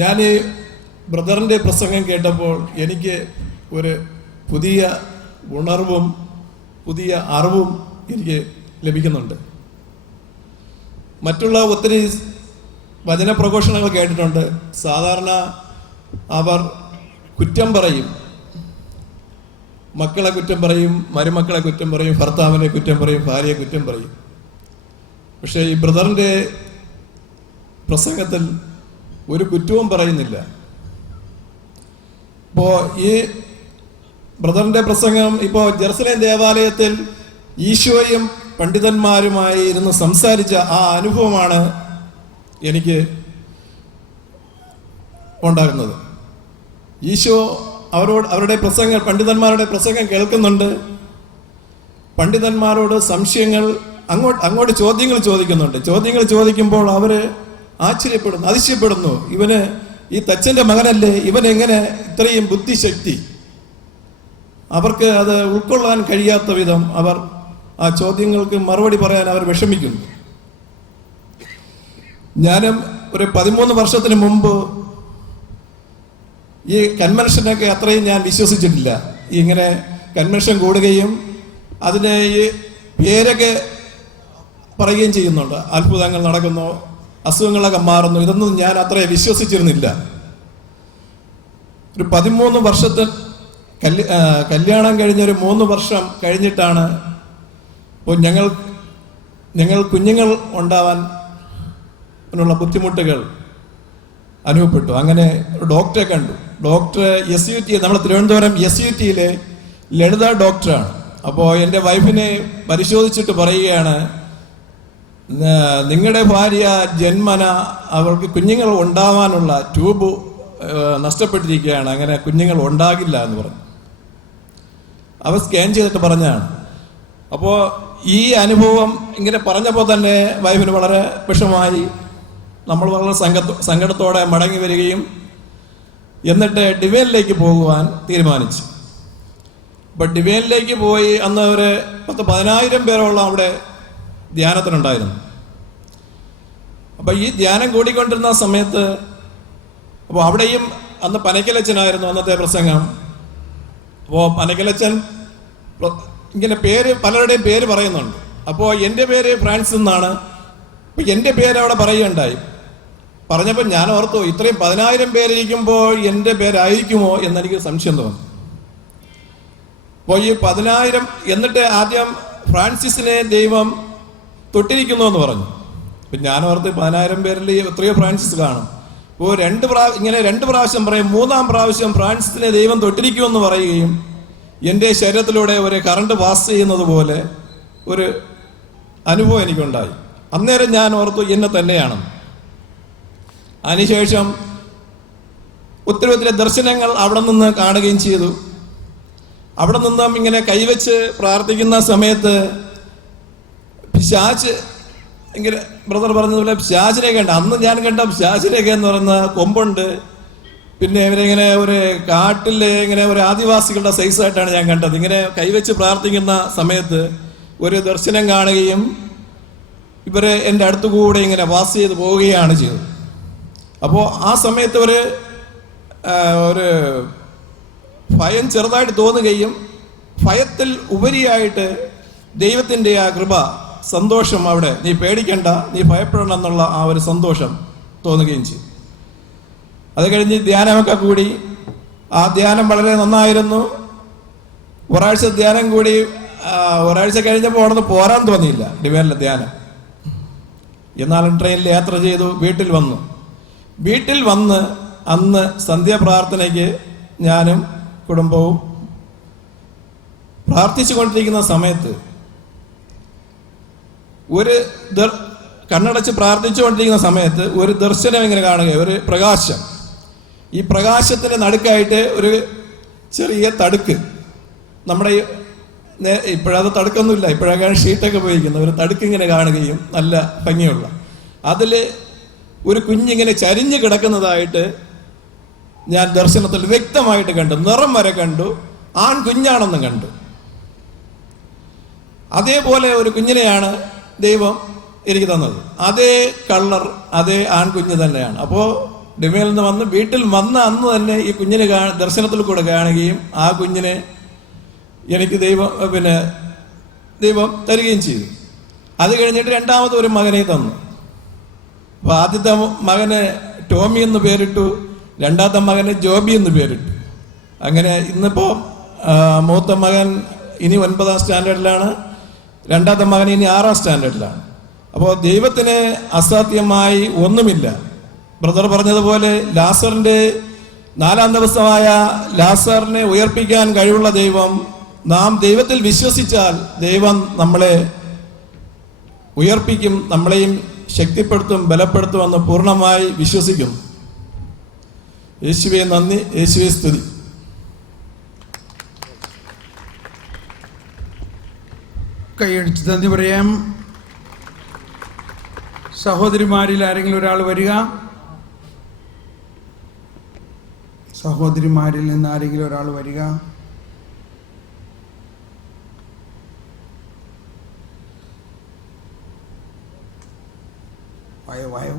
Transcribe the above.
ഞാൻ ബ്രദറിൻ്റെ പ്രസംഗം കേട്ടപ്പോൾ എനിക്ക് ഒരു പുതിയ ഉണർവും പുതിയ അറിവും എനിക്ക് ലഭിക്കുന്നുണ്ട്. മറ്റുള്ള ഒത്തിരി വചനപ്രഘോഷണങ്ങൾ കേട്ടിട്ടുണ്ട്. സാധാരണ അവർ കുറ്റം പറയും, മക്കളെ കുറ്റം പറയും, മരുമക്കളെ കുറ്റം പറയും, ഭർത്താവിനെ കുറ്റം പറയും, ഭാര്യയെ കുറ്റം പറയും. പക്ഷേ ഈ ബ്രദറിൻ്റെ പ്രസംഗത്തിൽ ഒരു കുറ്റവും പറയുന്നില്ല. ഇപ്പോൾ ഈ ബ്രദറിൻ്റെ പ്രസംഗം ഇപ്പോൾ ജെറുസലേം ദേവാലയത്തിൽ ഈശോയും പണ്ഡിതന്മാരുമായി ഇരുന്ന് സംസാരിച്ച ആ അനുഭവമാണ് എനിക്ക് ഉണ്ടാകുന്നത്. ഈശോ അവരുടെ പ്രസംഗം, പണ്ഡിതന്മാരുടെ പ്രസംഗം കേൾക്കുന്നുണ്ട്. പണ്ഡിതന്മാരോട് സംശയങ്ങൾ അങ്ങോട്ട് ചോദ്യങ്ങൾ ചോദിക്കുന്നുണ്ട്. ചോദ്യങ്ങൾ ചോദിക്കുമ്പോൾ അവർ ആശ്ചര്യപ്പെടുന്നു, അതിശയപ്പെടുന്നു. ഇവന് ഈ തച്ചൻ്റെ മകനല്ലേ, ഇവൻ എങ്ങനെ ഇത്രയും ബുദ്ധിശക്തി? അവർക്ക് അത് ഉൾക്കൊള്ളാൻ കഴിയാത്ത വിധം അവർ ആ ചോദ്യങ്ങൾക്ക് മറുപടി പറയാൻ അവർ വിഷമിക്കുന്നു. ഞാനും ഒരു 13 വർഷത്തിന് മുമ്പ് ഈ കൺവെൻഷനൊക്കെ അത്രയും ഞാൻ വിശ്വസിച്ചിട്ടില്ല. ഇങ്ങനെ കൺവെൻഷൻ കൂടുകയും അതിനെ ഈ പേരൊക്കെ പറയുകയും ചെയ്യുന്നുണ്ട്. അത്ഭുതങ്ങൾ നടക്കുന്നു, അസുഖങ്ങളൊക്കെ മാറുന്നു. ഇതൊന്നും ഞാൻ അത്ര വിശ്വസിച്ചിരുന്നില്ല. ഒരു 13 വർഷത്തെ കല്യാണം കഴിഞ്ഞൊരു 3 വർഷം കഴിഞ്ഞിട്ടാണ് ഇപ്പോൾ ഞങ്ങൾ കുഞ്ഞുങ്ങൾ ഉണ്ടാവാൻ ഉള്ള ബുദ്ധിമുട്ടുകൾ അനുഭവപ്പെട്ടു. അങ്ങനെ ഡോക്ടറെ കണ്ടു. ഡോക്ടർ SUT, നമ്മൾ തിരുവനന്തപുരം SUTയിലെ ലളിത ഡോക്ടറാണ്. അപ്പോൾ എൻ്റെ വൈഫിനെ പരിശോധിച്ചിട്ട് പറയുകയാണ്, നിങ്ങളുടെ ഭാര്യ ജന്മന അവർക്ക് കുഞ്ഞുങ്ങൾ ഉണ്ടാവാനുള്ള ട്യൂബ് നഷ്ടപ്പെട്ടിരിക്കുകയാണ്, അങ്ങനെ കുഞ്ഞുങ്ങൾ ഉണ്ടാകില്ല എന്ന് പറഞ്ഞു. അവ സ്കാൻ ചെയ്തിട്ട് പറഞ്ഞാണ്. അപ്പോൾ ഈ അനുഭവം ഇങ്ങനെ പറഞ്ഞപ്പോൾ തന്നെ വൈഫിന് വളരെ വിഷമമായി. നമ്മൾ വളരെ സങ്കടത്തോടെ മടങ്ങി വരികയും എന്നിട്ട് ഡിവൈനിലേക്ക് പോകുവാൻ തീരുമാനിച്ചു. അപ്പം ഡിവൈനിലേക്ക് പോയി അന്ന് ഒരു 10,000 പേരോളം അവിടെ ധ്യാനത്തിനുണ്ടായിരുന്നു. അപ്പം ഈ ധ്യാനം കൂടിക്കൊണ്ടിരുന്ന സമയത്ത് അപ്പോൾ അവിടെയും അന്ന് പനക്കലച്ചനായിരുന്നു അന്നത്തെ പ്രസംഗം. അപ്പോൾ പനക്കലച്ചൻ ഇങ്ങനെ പലരുടെയും പേര് പറയുന്നുണ്ട്. അപ്പോൾ എൻ്റെ പേര് ഫ്രാൻസിസ് എന്നാണ്. അപ്പോൾ എൻ്റെ പേര് അവിടെ പറയുകയുണ്ടായി. പറഞ്ഞപ്പോൾ ഞാൻ ഓർത്തു, ഇത്രയും 10,000 പേരിരിക്കുമ്പോൾ എൻ്റെ പേരായിരിക്കുമോ എന്നെനിക്ക് സംശയം തോന്നി. അപ്പോൾ ഈ 10,000 എന്നിട്ട് ആദ്യം ഫ്രാൻസിസിനെ ദൈവം തൊട്ടിരിക്കുന്നു എന്ന് പറഞ്ഞു. അപ്പം ഞാൻ ഓർത്ത് 10,000 പേരിൽ എത്രയോ ഫ്രാൻസിസ് കാണും. അപ്പോൾ ഇങ്ങനെ 2 പ്രാവശ്യം പറയും. 3-ാം പ്രാവശ്യം ഫ്രാൻസിസിനെ ദൈവം തൊട്ടിരിക്കുമെന്ന് പറയുകയും എൻ്റെ ശരീരത്തിലൂടെ ഒരു കറണ്ട് പാസ് ചെയ്യുന്നത് പോലെ ഒരു അനുഭവം എനിക്കുണ്ടായി. അന്നേരം ഞാൻ ഓർത്തു എന്നെ തന്നെയാണ്. അതിനുശേഷം ഒത്തിരി ദർശനങ്ങൾ അവിടെ നിന്ന് കാണുകയും ചെയ്തു. അവിടെ നിന്നും ഇങ്ങനെ കൈവച്ച് പ്രാർത്ഥിക്കുന്ന സമയത്ത് പിശാച് ഇങ്ങനെ ബ്രദർ പറഞ്ഞതുപോലെ പിശാചിനെ കണ്ട. അന്ന് ഞാൻ കണ്ട പിശാചിനെയൊക്കെ എന്ന് പറയുന്ന കൊമ്പുണ്ട്. പിന്നെ ഇവരിങ്ങനെ ഒരു കാട്ടിൽ ഇങ്ങനെ ഒരു ആദിവാസികളുടെ സൈസായിട്ടാണ് ഞാൻ കണ്ടത്. ഇങ്ങനെ കൈവച്ച് പ്രാർത്ഥിക്കുന്ന സമയത്ത് ഒരു ദർശനം കാണുകയും ഇവരെ എൻ്റെ അടുത്തുകൂടെ ഇങ്ങനെ പാസ് ചെയ്ത് പോവുകയാണ് ചെയ്തത്. അപ്പോൾ ആ സമയത്ത് ഒരു ഭയം ചെറുതായിട്ട് തോന്നുകയും ഭയത്തിൽ ഉപരിയായിട്ട് ദൈവത്തിൻ്റെ ആ കൃപ, സന്തോഷം, അവിടെ നീ പേടിക്കണ്ട, നീ ഭയപ്പെടണം എന്നുള്ള ആ ഒരു സന്തോഷം തോന്നുകയും ചെയ്തു. അത് കഴിഞ്ഞ് ധ്യാനമൊക്കെ കൂടി. ആ ധ്യാനം വളരെ നന്നായിരുന്നു. ഒരാഴ്ച ധ്യാനം കൂടി. ഒരാഴ്ച കഴിഞ്ഞപ്പോൾ അവിടെ നിന്ന് പോരാൻ തോന്നിയില്ല ഡിവൈനിലെ ധ്യാനം. എന്നാലും ട്രെയിനിൽ യാത്ര ചെയ്തു വീട്ടിൽ വന്ന് അന്ന് സന്ധ്യാപ്രാർത്ഥനയ്ക്ക് ഞാനും കുടുംബവും പ്രാർത്ഥിച്ചു കൊണ്ടിരിക്കുന്ന സമയത്ത് കണ്ണടച്ച് പ്രാർത്ഥിച്ചുകൊണ്ടിരിക്കുന്ന സമയത്ത് ഒരു ദർശനം ഇങ്ങനെ കാണുക, ഒരു പ്രകാശം. ഈ പ്രകാശത്തിൻ്റെ നടുക്കായിട്ട് ഒരു ചെറിയ തടുക്ക്. നമ്മുടെ ഇപ്പോഴത് തടുക്കൊന്നുമില്ല, ഇപ്പോഴൊക്കെയാണ് ഷീറ്റൊക്കെ ഉപയോഗിക്കുന്നത്. ഒരു തടുക്ക് ഇങ്ങനെ കാണുകയും നല്ല ഭംഗിയുള്ള അതിൽ ഒരു കുഞ്ഞിങ്ങനെ ചരിഞ്ഞ് കിടക്കുന്നതായിട്ട് ഞാൻ ദർശനത്തിൽ വ്യക്തമായിട്ട് കണ്ടു. നിറം വരെ കണ്ടു, ആൺകുഞ്ഞാണെന്നും കണ്ടു. അതേപോലെ ഒരു കുഞ്ഞിനെയാണ് ദൈവം എനിക്ക് തന്നത്. അതേ കളർ, അതേ ആൺകുഞ്ഞ് തന്നെയാണ്. അപ്പോൾ ഡിമയിൽ നിന്ന് വന്ന് വീട്ടിൽ വന്ന അന്ന് തന്നെ ഈ കുഞ്ഞിനെ ദർശനത്തിൽ കൂടെ കാണുകയും ആ കുഞ്ഞിനെ എനിക്ക് ദൈവം തരികയും ചെയ്തു. അത് കഴിഞ്ഞിട്ട് രണ്ടാമത് ഒരു മകനെ തന്നു. അപ്പോൾ ആദ്യത്തെ മകന് ടോമി എന്ന് പേരിട്ടു, രണ്ടാമത്തെ മകന് ജോബി എന്ന് പേരിട്ടു. അങ്ങനെ ഇന്നിപ്പോൾ മൂത്ത മകൻ ഇനി 9ാം സ്റ്റാൻഡേർഡിലാണ്, രണ്ടാമത്തെ മകൻ ഇനി 6ാം സ്റ്റാൻഡേർഡിലാണ്. അപ്പോൾ ദൈവത്തിന് അസാധ്യമായി ഒന്നുമില്ല. ബ്രദർ പറഞ്ഞതുപോലെ ലാസറിൻ്റെ 4ാം ദിവസമായ ലാസറിനെ ഉയർപ്പിക്കാൻ കഴിവുള്ള ദൈവം, നാം ദൈവത്തിൽ വിശ്വസിച്ചാൽ ദൈവം നമ്മളെ ഉയർപ്പിക്കും, നമ്മളെയും ശക്തിപ്പെടുത്തും, ബലപ്പെടുത്തുമെന്ന് പൂർണ്ണമായി വിശ്വസിക്കുന്നു. യേശുവേ നന്ദി, യേശുവേ സ്തുതി. കൈയടിച്ച് നന്ദി പറയാം. സഹോദരിമാരിൽ ആരെങ്കിലും ഒരാൾ വരിക. സഹോദരിമാരിൽ നിന്ന് ആരെങ്കിലും ഒരാൾ വരിക. വായോ വായോ.